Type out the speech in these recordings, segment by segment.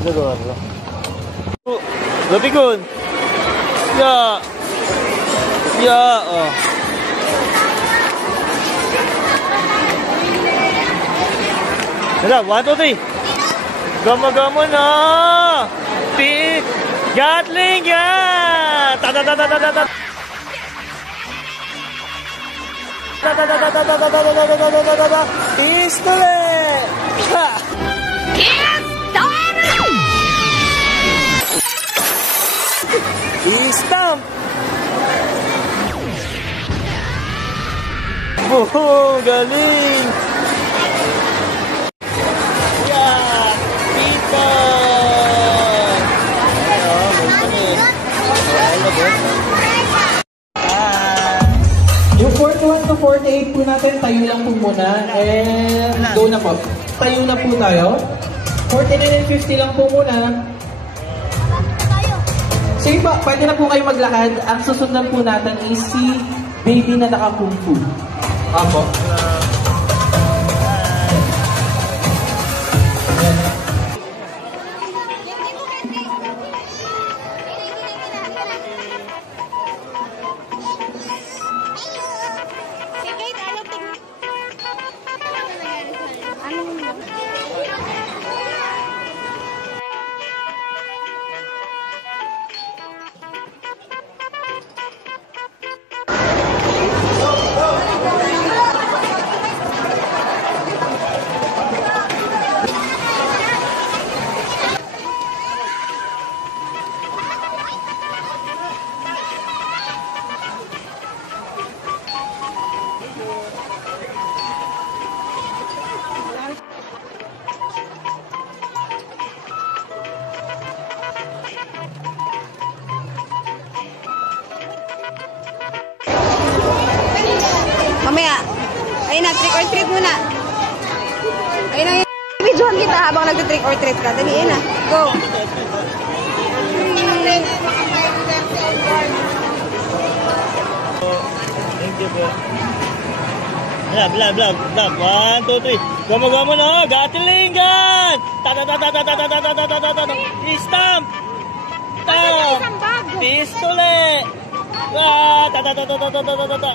Siguro. Lapikon. Ya. Ya. Oh. Hala, 1, 2, 3. Gama-gama na. Gatling yan. Ta-ta-ta-ta-ta-ta-ta. Ta-ta-ta-ta-ta-ta-ta-ta-ta-ta-ta-ta-ta. Pistole. Ha. I-stamp! Oh, galing! Yeah! Pito! Yung 41 to 48 po natin, tayo lang po muna. And go na po. Tayo na po tayo. 49 and 50 lang po muna. Sige po, pwede na po kayo maglakad. Ang susundan po natin is si baby na naka-kung fu. Apo. Mamaya, ayun na, trick or treat muna. Ayun na, videohan kita habang nag-trick or treat ka. Dali, ayun na. Go. Thank you po. Blab, blab, blab, blab. 1, 2, 3. Gama-gama na. Gatlingan! Ta-ta-ta-ta-ta-ta-ta-ta-ta-ta-ta-ta. I-stamp! Stamp! Pistole! Ta-ta-ta-ta-ta-ta-ta-ta-ta.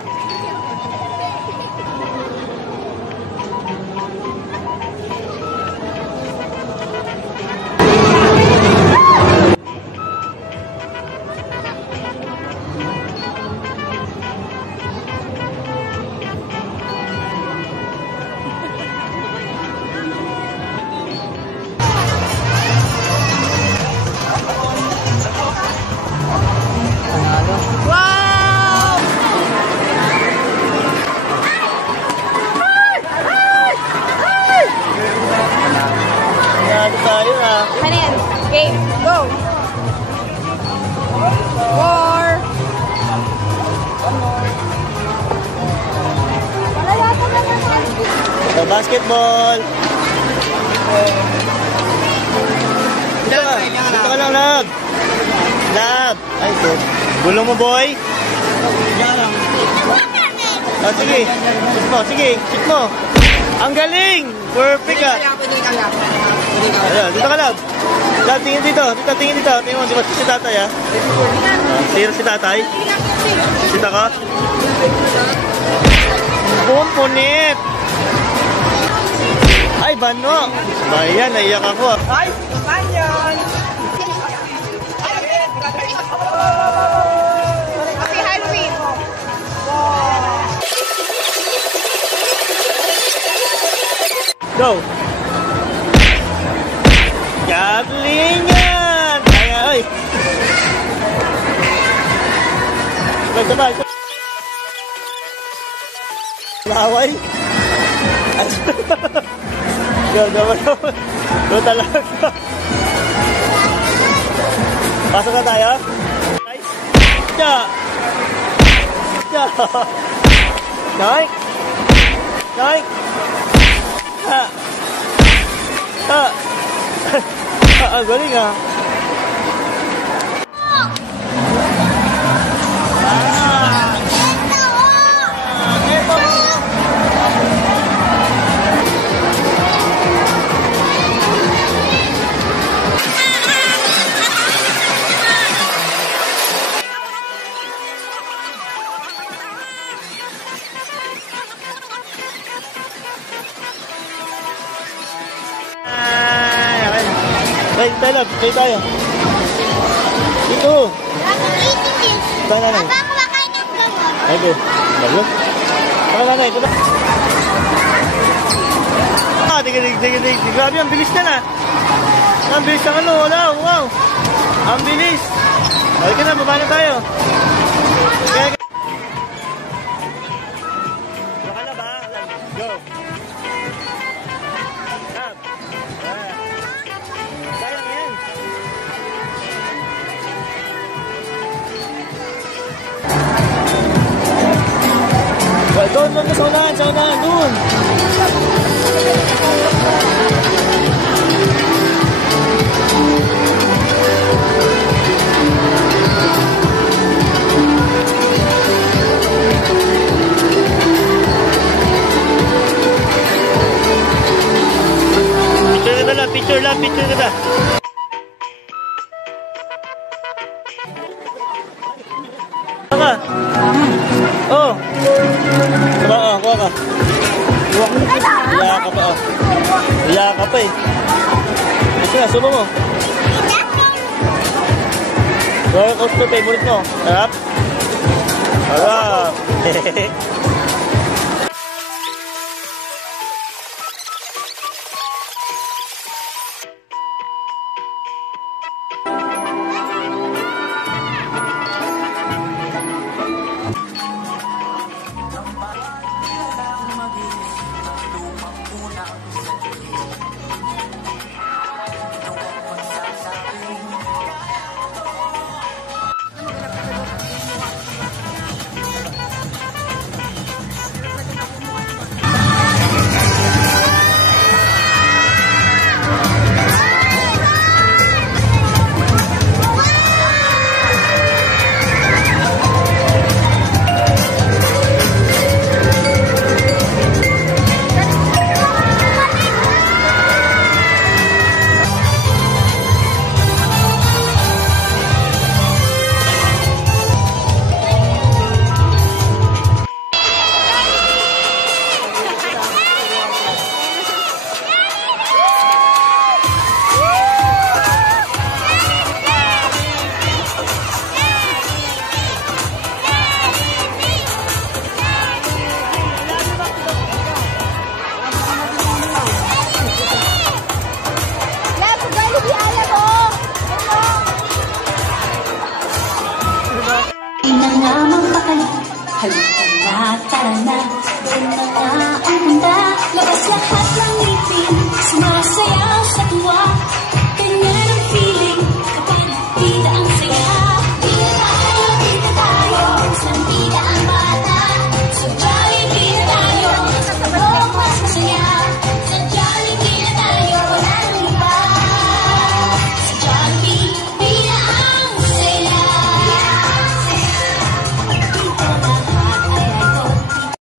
Kanin, game, go. 4. So, basketball. Dito ka lang, Lab. Lab. Ay, ito. Gulong mo, boy. Oh, sige. Shoot mo, sige. Shoot mo. Ang galing. Perfect ah. Ayan, dito ka, Lab. Lab, tingin dito. Tingin dito. Tingin mo, si tatay ah. Tira si tatay. Sita ka. Boom, punit. Ay, bano. Bayan, naiyak ako. Ay, banyan! Happy Halloween. Go. Gatlingan! Ay, ay. Sabay. Laway. Go talaga. Pasok na tayo. Nice. Ja. Nice. Nice. Ha. Ha. Ang galing ah. tayo lang. Tayo tayo. Dito. Tayo nanay. Ay, go. Bago. Tayo nanay. Ito na. Dig. Grabe, ang bilis na na. Ang bilis ng ano. Wala. Wow. Ang bilis. Halika na, baba na tayo. Kaya, baka na ba? Go. Stop. Sayang yan. Doon, sa unahan, doon. Picture lang. Kuha ka. Oh. Kuha ka. Iya ka pa. Iya ka pa eh. Ito na, sumo mo. Roller coaster favorite mo. Harap. Hehehe. Tara na, doon na nga ang handa. Labas lahat ng ngipin, sumasayaw sa tuwa. Ganyan ang feeling kapag bida ang saya. Bida tayo, isang bida ang bata. So jolly bida tayo, oh mas masaya. Sa jolly bida tayo, wala nang iba. Sa jolly bida ang saya.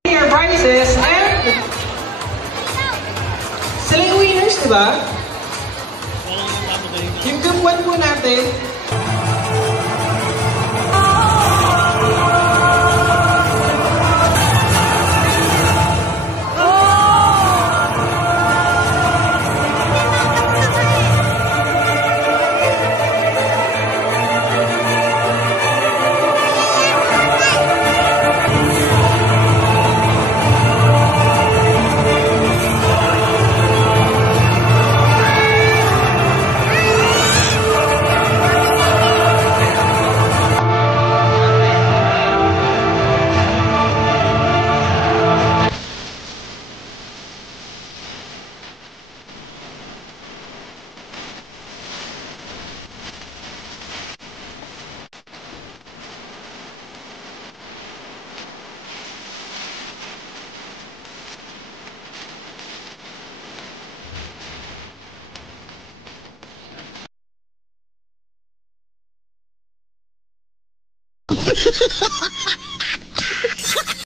Your prizes and sila yung winners, diba? Yung group 1 po natin.